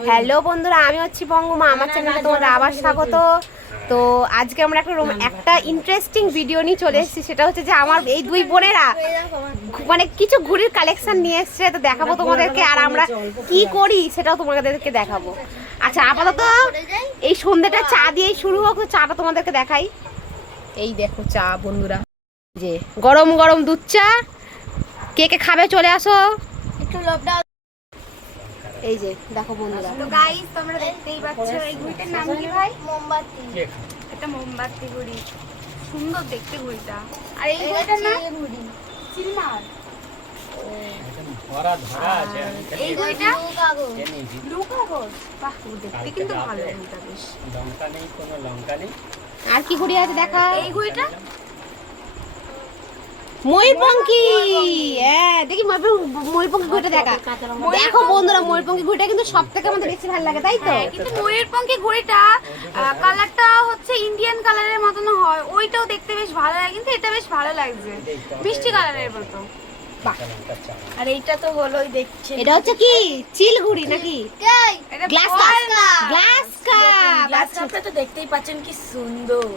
Hello বন্ধুরা আমি হচ্ছি বঙ্গমা আমার চ্যানেলে তোমাদের আবার স্বাগত। তো আজকে আমরা একটা রোম- একটা ইন্টারেস্টিং ভিডিও নিয়ে চলে এসেছি সেটা হচ্ছে যে আমার এই দুই বোনেরা মানে কিছু ঘুড়ির কালেকশন নিয়ে এসছে তো দেখাবো তোমাদেরকে আর আমরা কি করি সেটাও তোমাদেরকে দেখাবো। আচ্ছা আপাতত এই সন্ধ্যাটা চা দিয়েই শুরু হোক চাটা তোমাদেরকে দেখাই। এই দেখো চা বন্ধুরা। যে গরম গরম দুধ চা কে কে খাবে চলে আসো। একটু লকডাউন এই যে দেখো বন্ধুরা। তো গাইস তোমরা দেখতেই পাচ্ছ এই ঘুড়িটার নাম কি ভাই? মোমবাতি। এটা মোমবাতি ঘুড়ি। সুন্দর দেখতে ঘুড়িটা। আর এই ঘুড়িটার নাম? এই ঘুড়িটা? ব্লু কাগজ। বাহ দেখতে কিন্তু ভালো ঘুড়িটা বেশ। লঙ্কা নেই কোনো লঙ্কা নেই। আর কি ঘুড়ি আছে দেখা এই ঘুড়িটা? ময়ূরপঙ্খী! হ্যাঁ দেখি ময়ূর- ময়ূরপঙ্খী ঘুড়িটা দেখা। দেখো বন্ধুরা ময়ূরপঙ্খী ঘুড়িটা কিন্তু সব থেকে আমাদের বেশি ভালো লাগে তাই তো? কিন্তু ময়ূরপঙ্খী ঘুড়িটা কালারটা হচ্ছে ইন্ডিয়ান কালারের মতন হয়। ওইটাও দেখতে বেশ ভালো লাগে কিন্তু এটা বেশ ভালো লাগছে। মিষ্টি কালারের মতো। আর এইটা তো হলোই দেখছি। এটা হচ্ছে কি? চিলঘুড়ি নাকি? Glass ball glass cup. Glass কাপটা তো দেখতেই পাচ্ছেন কি সুন্দর।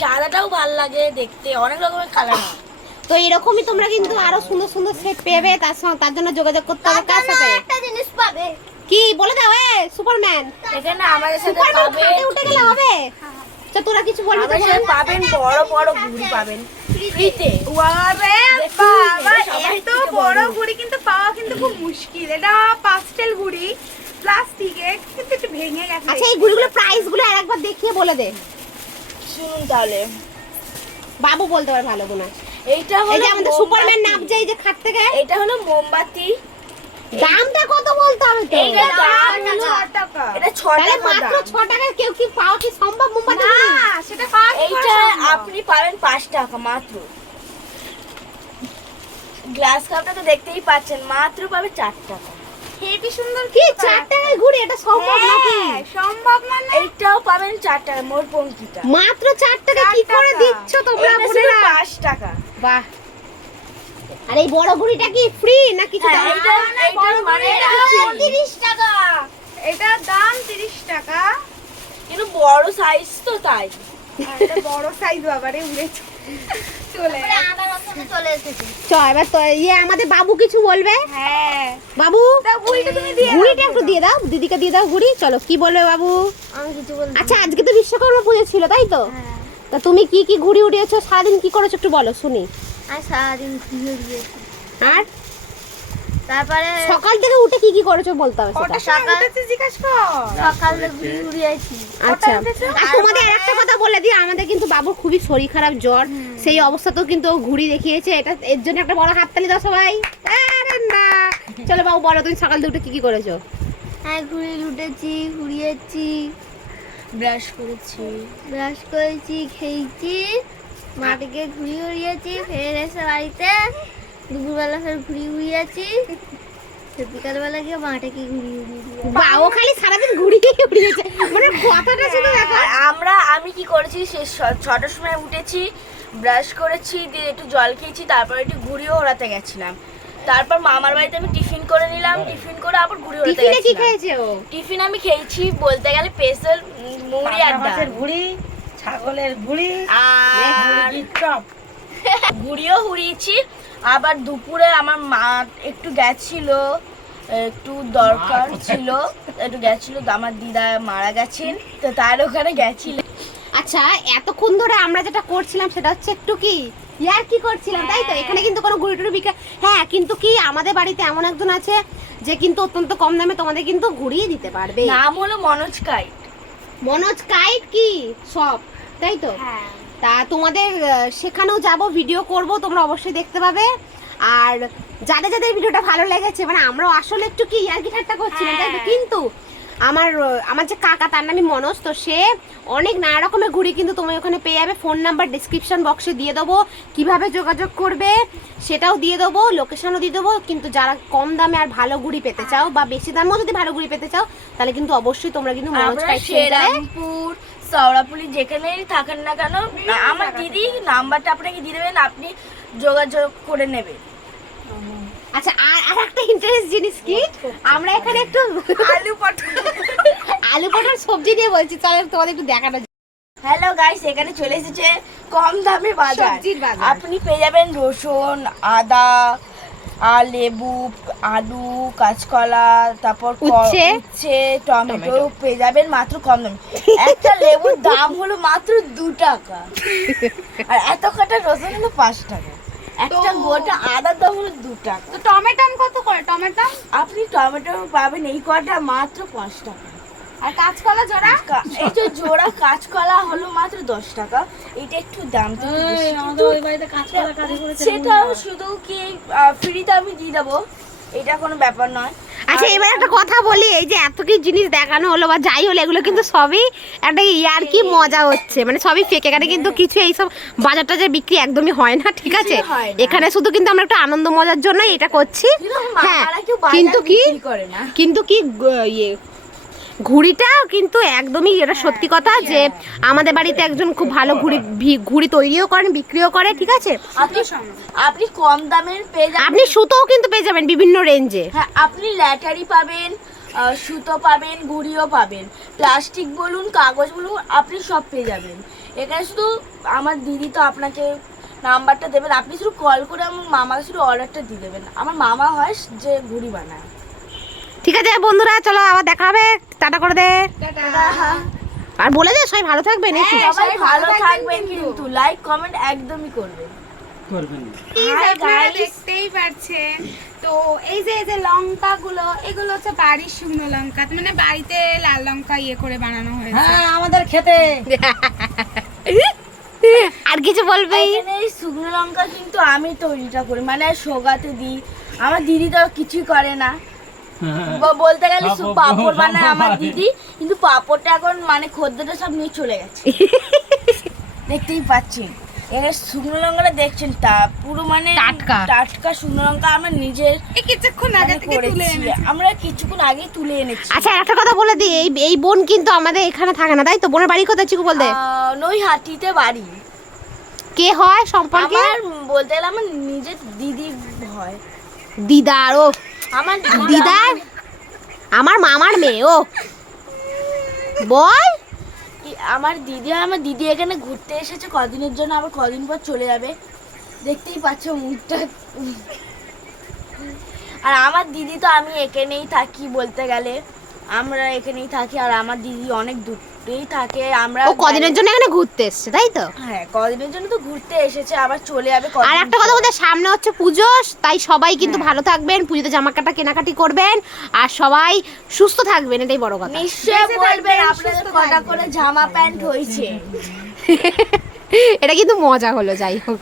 সাদাটাও ভালো লাগে দেখতে অনেক রকমের কালার তো এরকমই তোমরা কিন্তু আরও সুন্দর সুন্দর সেট পেবে তার সঙ্গে তার জন্য যোগাযোগ করতে হবে কার সাথে? একটা জিনিস পাবে। কি? বলে দাও এ সুপারম্যান এখানে আমাদের সাথে সুপারম্যান পাবেন উঠে গেলে হবে? তো তোরা কিছু বলবি তো পাবেন বড় বড় ঘুড়ি পাবেন। ফ্রিতে। দেখুন, বাবা এত বড়। ঘুড়ি কিন্তু পাওয়া কিন্তু খুব মুশকিল। এটা পাস্টেল ঘুড়ি প্লাস্টিকের কিন্তু একটু ভেঙে গেছে। আচ্ছা এই ঘুড়িগুলো প্রাইসগুলো আরেকবার দেখিয়ে বলে দে। শুনুন তাহলে। বাবু বলতে পারে ভালো গুনা এইটা এই হলো যে আমাদের সুপারম্যান। নামছে এই যে খাট থেকে? এটা হলো মোমবাতি। দামটা কত বলতে হবে তো? এইটার দাম টাকা। এটা ছ তাহলে টাকা মাত্র দাম ছ টাকায় কেউ কি পাওয়া কি সম্ভব মোমবাতি না সেটা পাঁচ এইটা আপনি পাবেন পাঁচ টাকা মাত্র। গ্লাস কাপটা তো দেখতেই পাচ্ছেন মাত্র পাবে চার টাকা। হেভি সুন্দর কি চার টাকায় ঘুড়ি এটা সম্ভব নাকি হ্যাঁ, সম্ভব মানে এইটাও পাবেন চার টাকা মোর পঙ্কিটা। মাত্র চার টাকা কি করে দিচ্ছ তোমরা এটা বোনেরা? পাঁচ টাকা। বাহ। আর এই বড় ঘুড়িটা কি ফ্রি না কিছু হ্যাঁ, দাম? এটা এইটা মানে এটা তিরিশ টাকা। এটা দাম তিরিশ টাকা। কিন্তু বড় সাইজ তো তাই। এটা বড় সাইজ বাবারে উড়েছে চলে তারপরে আমার ওখানে চলে এসেছে। চ এবার তো ইয়ে আমাদের বাবু কিছু বলবে? হ্যাঁ। বাবু? ঘুড়িটা একটু দিয়ে দাও দিদিকে দিয়ে দাও ঘুড়ি। চলো কি বলবে বাবু? আচ্ছা আজকে তো বিশ্বকর্মা পুজো ছিল তাই তো? তা তুমি কি কি ঘুড়ি উড়িয়েছো সারাদিন কি করেছ একটু বলো শুনি। সারাদিন আর? তারপরে সকাল থেকে উঠে কি কি করেছ বলতে হবে সেটা। সময় উঠেছে জিজ্ঞাস কর। সকালে ঘুরে উড়িয়েছি আচ্ছা। আর তোমাদের একটা কথা বলে দিই আমাদের কিন্তু বাবুর খুবই শরীর খারাপ জ্বর। সেই অবস্থাতেও কিন্তু ও ঘুড়ি দেখিয়েছে। এটা এর জন্য একটা বড় হাততালি দাও সবাই। আরে না। চলো বাবু বলো তুমি সকাল থেকে উঠে কি কি করেছ? হ্যাঁ ঘুরে উঠেছি ঘুরিয়েছি ব্রাশ করেছি। ব্রাশ করেছি খেয়েছি। মাটিকে ঘুরি উড়িয়েছি ফের এসে বাড়িতে দুপুরবেলা ফের ঘুরি উড়িয়েছি ফের বিকালবেলা গিয়ে মাটাকে ঘুরি উড়িয়ে বা ও খালি সারাদিন ঘুড়ি উড়িয়েছে মানে কথাটা শুধু দেখো আমরা আমি কি করেছি সে ছটার সময় উঠেছি ব্রাশ করেছি দিয়ে একটু জল খেয়েছি তারপর একটু ঘুড়িও ওড়াতে গেছিলাম। তারপর মামার বাড়িতে আমি টিফিন করে নিলাম টিফিন করে আবার ঘুড়ি ওড়াতে টিফিনে কি খেয়েছে ও? টিফিন আমি খেয়েছি বলতে গেলে স্পেশাল মুড়ি আর ডাল। ঘুড়ি ছাগলের ঘুড়ি আর ঘুড়িও উড়িয়েছি আবার দুপুরে আমার মা একটু গেছিল একটু দরকার ছিল একটু গেছিল আমার দিদা মারা গেছেন তো তার ওখানে গেছিল। আচ্ছা এতক্ষণ ধরে আমরা যেটা করছিলাম সেটা হচ্ছে একটু কি ইয়ার কি করছিলাম তাই তো? এখানে কিন্তু কোনো ঘুড়ি টুড়ি বিক্রি হ্যাঁ কিন্তু কি আমাদের বাড়িতে এমন একজন আছে যে কিন্তু অত্যন্ত কম দামে তোমাদের কিন্তু ঘুরিয়ে দিতে পারবে। নাম হলো মনোজ কাই মনোজ কাইট কি? সব তাই তো? হ্যাঁ। তা তোমাদের সেখানেও যাব ভিডিও করব তোমরা অবশ্যই দেখতে পাবে। আর যাদের যাদের ভিডিওটা ভালো লেগেছে মানে আমরাও আসলে একটু কি ইয়ার্কি ঠাট্টা করছিলাম তাই তো? কিন্তু আমার আমার যে কাকা তার নামই মনোজ তো সে অনেক নানা রকমের ঘুড়ি কিন্তু তুমি ওখানে পেয়ে যাবে। ফোন নাম্বার ডিসক্রিপশন বক্সে দিয়ে দেবো কীভাবে যোগাযোগ করবে সেটাও দিয়ে দেবো লোকেশনও দিয়ে দেবো। কিন্তু যারা কম দামে আর ভালো ঘুড়ি পেতে চাও বা বেশি দামেও যদি ভালো ঘুড়ি পেতে চাও তাহলে কিন্তু অবশ্যই তোমরা কিন্তু মনোজ সৌরাপুলি যেখানেই থাকেন না কেন আমার দিদি নাম্বারটা আপনাকে দিয়ে দেবেন আপনি যোগাযোগ করে নেবেন। আচ্ছা আর আর একটা ইন্টারেস্ট জিনিস কি? আমরা এখানে একটু আলু পটল। আলু পটল সবজি দিয়ে বলছি তাহলে তোমাদের একটু দেখানো হ্যালো গাইস এখানে চলে এসেছে কম দামে বাজার। আপনি পেয়ে যাবেন রসুন আদা আর লেবু আলু কাঁচকলা তারপর উচ্ছে। টমেটো পেয়ে যাবেন মাত্র কম দামে। একটা লেবুর দাম হলো মাত্র দু টাকা। আর এত কাটা রসুন হলো পাঁচ টাকা। একটা গোটা আদার দাম হলো দু টাকা। তো টমেটাম কত করে? টমেটাম? আপনি টমেটো পাবেন এই কটা মাত্র পাঁচ টাকা। আর কাঁচকলা জোড়া? এই যে জোড়া কাঁচকলা হলো মাত্র দশ টাকা। এটা একটু দাম তো সেটা শুধু কি ফ্রিতে আমি দিয়ে দেবো? এটা কোনো ব্যাপার নয়। আচ্ছা এবার একটা কথা বলি এই যে এত কিছু জিনিস দেখানো হলো বা যাই হলো এগুলো কিন্তু সবই একটা ইয়ার কি মজা হচ্ছে। মানে সবই ফেক এখানে কিন্তু কিছু এইসব বাজার টাজার বিক্রি একদমই হয় না ঠিক আছে? হয়। এখানে শুধু কিন্তু আমরা একটু আনন্দ মজার জন্যই এটা করছি। কিন্তু হ্যাঁ কিন্তু কি বিক্রি করে না? কিন্তু কি ইয়ে ঘুড়িটা কিন্তু একদমই এটা সত্যি কথা যে আমাদের বাড়িতে একজন খুব ভালো ঘুড়ি ঘুড়ি তৈরিও করেন বিক্রিও করে ঠিক আছে? আপনি আপনি কম দামের পেয়ে যাবেন। আপনি সুতোও কিন্তু পেয়ে যাবেন বিভিন্ন রেঞ্জে হ্যাঁ আপনি ল্যাটারি পাবেন সুতো পাবেন ঘুড়িও পাবেন। প্লাস্টিক বলুন কাগজ বলুন আপনি সব পেয়ে যাবেন। এখানে শুধু আমার দিদি তো আপনাকে নাম্বারটা দেবেন। আপনি শুধু কল করে আমার মামা শুধু অর্ডারটা দিয়ে দেবেন। আমার মামা হয় যে ঘুড়ি বানায়। ঠিক আছে বন্ধুরা চলো আবার দেখা হবে। টাটা করে দে। হ্যাঁ, আর বলে দে সবাই ভালো থাকবে নাকি? সবাই ভালো থাকবেন কিন্তু লাইক কমেন্ট একদমই করবেন। করবেন না। Please, Hi, আপনারা দেখতেই পাচ্ছেন। তো এই যে এই যে লঙ্কাগুলো এগুলো হচ্ছে বাড়ির শুকনো লঙ্কা। মানে বাড়িতে লাল লঙ্কা ইয়ে করে বানানো হয়েছে। আর কিছু বলবে? এই শুকনো লঙ্কা কিন্তু আমি তৈরিটা করি। মানে সোগাতে দিই। আমার দিদি তো কিছুই করে না। বলতে গেলে পাপড় বানায় আমার দিদি কিন্তু পাপড়টা এখন মানে খদ্দেরটা সব নিয়ে চলে গেছে। দেখতেই পাচ্ছেন। এখানে শুকনো লঙ্কাটা দেখছেন তা পুরো মানে টাটকা। টাটকা শুকনো লঙ্কা আমরা নিজের কিছুক্ষণ আগে মানে থেকে তুলে এনেছি। আমরা কিছুক্ষণ আগে তুলে এনেছি। আচ্ছা একটা কথা বলে দিই এই এই বোন কিন্তু আমাদের এখানে থাকে না তাই তো? বোনের বাড়ি কোথায় চিকু বলতে? নৈহাটিতে বাড়ি। কে হয় সম্পর্কে? আমার বলতে গেলে আমার নিজের দিদি হয়। দিদার ও দিদার? আমার মামার মেয়ে ও। বল। আমার দিদি আর আমার দিদি এখানে ঘুরতে এসেছে কদিনের জন্য আবার কদিন পর চলে যাবে। দেখতেই পাচ্ছ মুখটা আর আমার দিদি তো আমি এখানেই থাকি বলতে গেলে। আমরা এখানেই থাকি আর আমার দিদি অনেক দূরেই থাকে আমরা ও কদিনের জন্য এখানে ঘুরতে এসেছে তাই তো? হ্যাঁ কদিনের জন্য তো ঘুরতে এসেছে আবার চলে যাবে আর একটা কথা বলতে সামনে হচ্ছে পুজো তাই সবাই কিন্তু ভালো থাকবেন পুজোতে জামা কাটা কেনাকাটি করবেন আর সবাই সুস্থ থাকবেন এটাই বড় কথা। নিশ্চয় বলবেন আপনাদের কটা করে জামা প্যান্ট হয়েছে। এটা কিন্তু মজা হলো যাই হোক।